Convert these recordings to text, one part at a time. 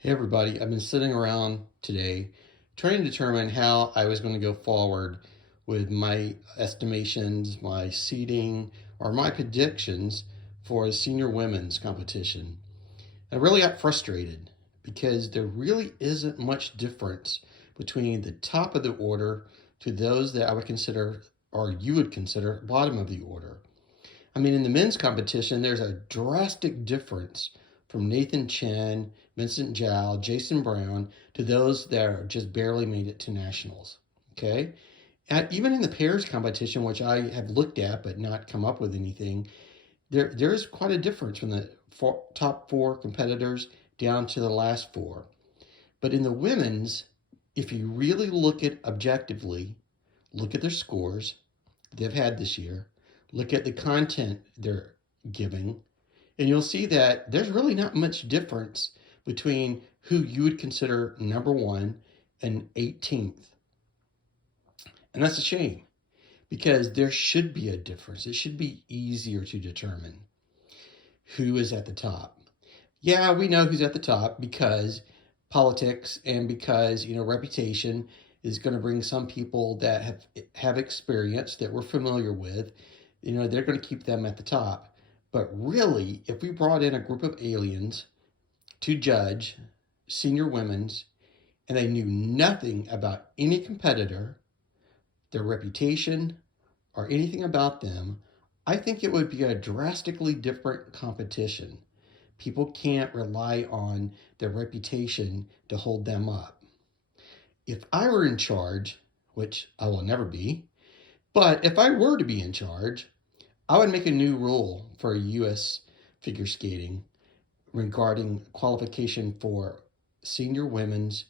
Hey everybody, I've been sitting around today trying to determine how I was going to go forward with my estimations, my seeding, or my predictions for the senior women's competition. I really got frustrated because there really isn't much difference between the top of the order to those that I would consider, or you would consider, bottom of the order. I mean, in the men's competition, there's a drastic difference from Nathan Chen, Vincent Zhao, Jason Brown to those that are just barely made it to nationals. Okay. And even in the pairs competition, which I have looked at but not come up with anything, there's quite a difference from the top four competitors down to the last four. But in the women's, if you really look at objectively, look at their scores they've had this year, look at the content they're giving, and you'll see that there's really not much difference between who you would consider number one and 18th. And that's a shame because there should be a difference. It should be easier to determine who is at the top. Yeah, we know who's at the top because politics and because, reputation is going to bring some people that have experience that we're familiar with. They're going to keep them at the top. But really, if we brought in a group of aliens to judge senior women's and they knew nothing about any competitor, their reputation, or anything about them, I think it would be a drastically different competition. People can't rely on their reputation to hold them up. If I were in charge, which I will never be, but if I were to be in charge, I would make a new rule for U.S. figure skating regarding qualification for senior women's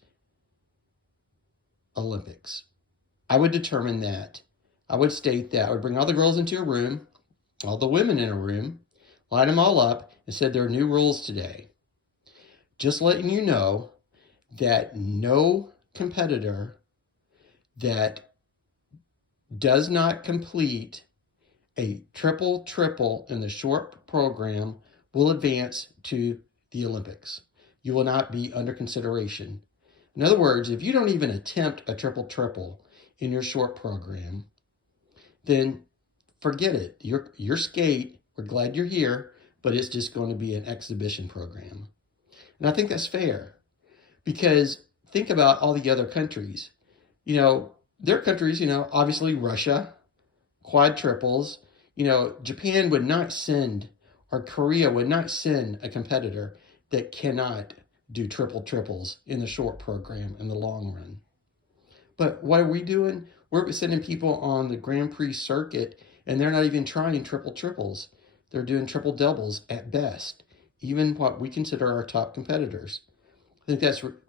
Olympics. I would determine that. I would state that I would bring all the girls into a room, all the women in a room, line them all up, and said there are new rules today. Just letting you know that no competitor that does not complete a triple in the short program will advance to the Olympics. You will not be under consideration. In other words, if you don't even attempt a triple in your short program, then forget it. Your skate, we're glad you're here, but it's just going to be an exhibition program. And I think that's fair because think about all the other countries. Their countries, obviously Russia, quad triples. Japan would not send, or Korea would not send a competitor that cannot do triples in the short program in the long run. But what are we doing? We're sending people on the Grand Prix circuit, and they're not even trying triples. They're doing triple doubles at best, even what we consider our top competitors. I think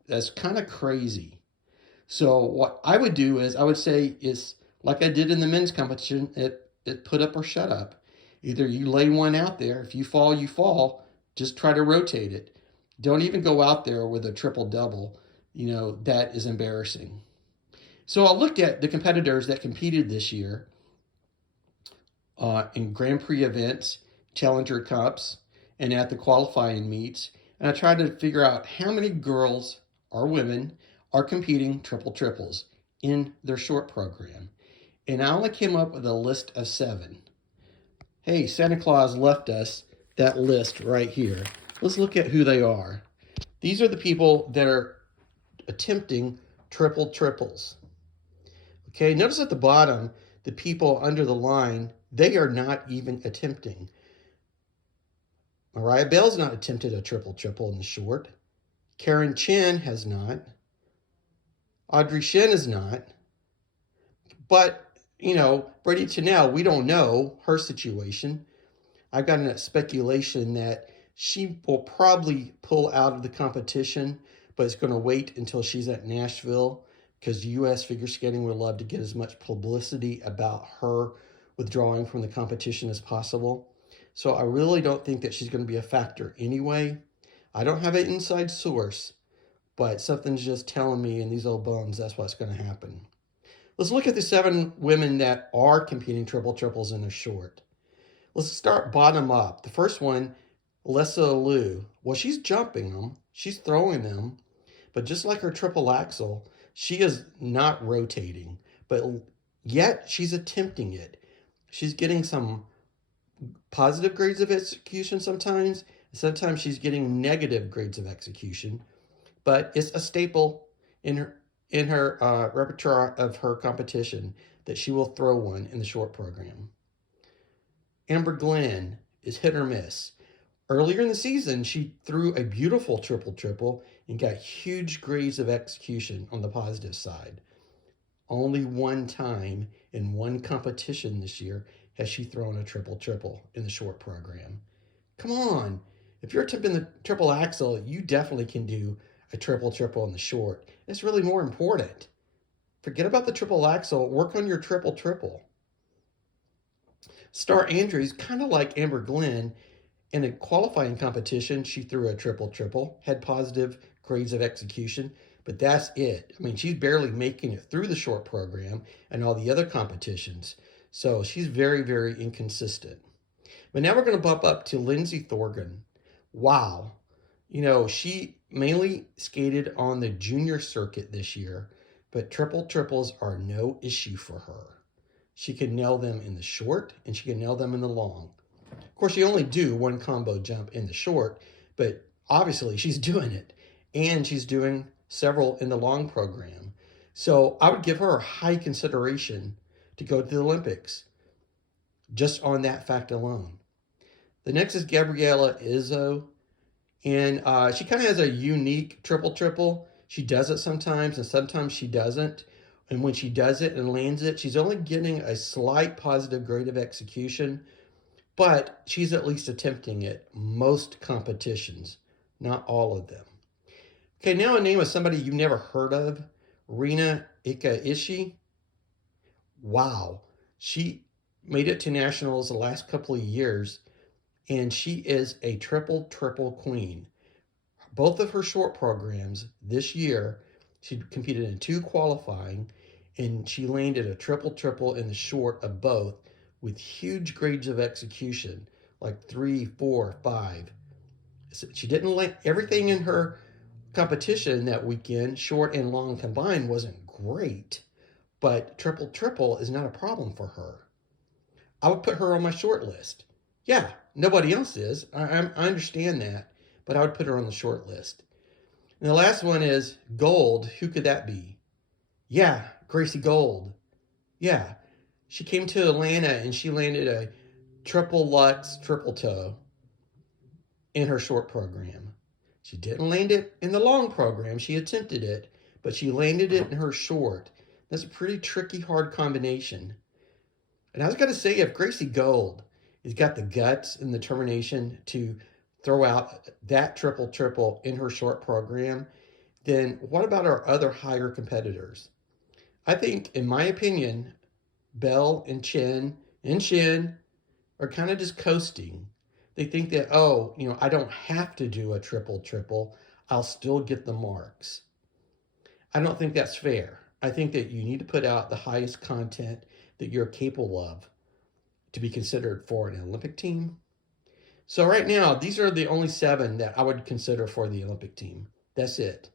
that's kind of crazy. So what I would do is I would say is like I did in the men's competition, it put up or shut up. Either you lay one out there. If you fall, you fall. Just try to rotate it. Don't even go out there with a triple double. That is embarrassing. So I'll look at the competitors that competed this year in Grand Prix events, Challenger Cups, and at the qualifying meets. And I tried to figure out how many girls or women are competing triples in their short program. And I only came up with a list of 7. Hey, Santa Claus left us that list right here. Let's look at who they are. These are the people that are attempting triples. Okay, notice at the bottom, the people under the line, they are not even attempting. Mariah Bell's not attempted a triple in the short. Karen Chen has not. Audrey Shen is not. But, Brady Chanel, we don't know her situation. I've gotten a speculation that she will probably pull out of the competition, but it's going to wait until she's at Nashville because U.S. figure skating would love to get as much publicity about her withdrawing from the competition as possible. So I really don't think that she's going to be a factor anyway. I don't have an inside source, but something's just telling me in these old bones that's what's going to happen. Let's look at the 7 women that are competing triples in a short. Let's start bottom up. The first one, Alessa Liu, well, she's jumping them, she's throwing them, but just like her triple axel, she is not rotating, but yet she's attempting it. She's getting some positive grades of execution sometimes. Sometimes she's getting negative grades of execution, but it's a staple in her repertoire of her competition that she will throw one in the short program. Amber Glenn is hit or miss. Earlier in the season, she threw a beautiful triple triple and got huge grades of execution on the positive side. Only one time in one competition this year has she thrown a triple triple in the short program. Come on. If you're tipping the triple axel, you definitely can do a triple triple in the short. It's really more important. Forget about the triple axel. Work on your triple triple. Star Andrews, kind of like Amber Glenn, in a qualifying competition, she threw a triple triple, had positive grades of execution, but that's it. I mean, she's barely making it through the short program and all the other competitions. So she's very, very inconsistent. But now we're going to bump up to Lindsay Thorgan. Wow. You know, she mainly skated on the junior circuit this year, but triple triples are no issue for her. She can nail them in the short and she can nail them in the long. Of course, you only do one combo jump in the short, but obviously she's doing it. And she's doing several in the long program. So I would give her a high consideration to go to the Olympics, just on that fact alone. The next is Gabriella Izzo. And she kind of has a unique triple triple. She does it sometimes and sometimes she doesn't. And when she does it and lands it, she's only getting a slight positive grade of execution, but she's at least attempting it most competitions, not all of them. Okay, now a name of somebody you've never heard of, Rina Ikaishi. Wow, she made it to nationals the last couple of years, and she is a triple triple queen. Both of her short programs this year, she competed in 2 qualifying, and she landed a triple triple in the short of both with huge grades of execution, like 3, 4, 5. She didn't land everything in her competition that weekend, short and long combined, wasn't great, but triple triple is not a problem for her. I would put her on my short list. Yeah, nobody else is. I understand that, but I would put her on the short list. And the last one is Gold. Who could that be? Yeah, Gracie Gold. Yeah, she came to Atlanta and she landed a triple Lux, triple toe in her short program. She didn't land it in the long program. She attempted it, but she landed it in her short. That's a pretty tricky, hard combination. And I was going to say, if Gracie Gold has got the guts and the determination to throw out that triple triple in her short program, then what about our other higher competitors? I think, in my opinion, Bell and Shin are kind of just coasting. They think that, oh, I don't have to do a triple triple. I'll still get the marks. I don't think that's fair. I think that you need to put out the highest content that you're capable of to be considered for an Olympic team. So right now, these are the only 7 that I would consider for the Olympic team. That's it.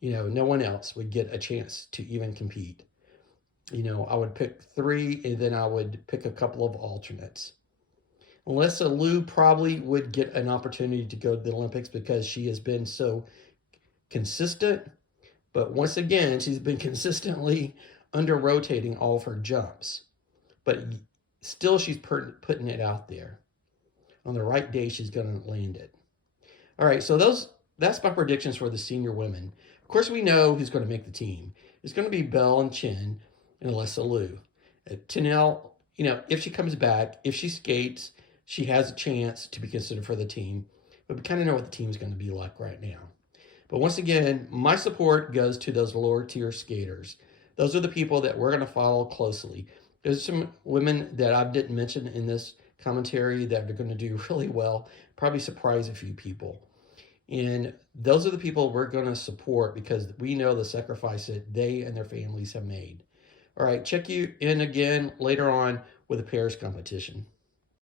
No one else would get a chance to even compete. I would pick 3 and then I would pick a couple of alternates. Alessa Liu probably would get an opportunity to go to the Olympics because she has been so consistent. But once again, she's been consistently under-rotating all of her jumps. But still, she's putting it out there. On the right day, she's going to land it. All right, so that's my predictions for the senior women. Of course, we know who's going to make the team. It's going to be Belle and Chen and Alessa Liu. Tanel, if she comes back, if she skates, she has a chance to be considered for the team. But we kind of know what the team is going to be like right now. But once again, my support goes to those lower tier skaters. Those are the people that we're going to follow closely. There's some women that I didn't mention in this commentary that are going to do really well, probably surprise a few people. And those are the people we're going to support because we know the sacrifice that they and their families have made. All right, check you in again later on with the pairs competition.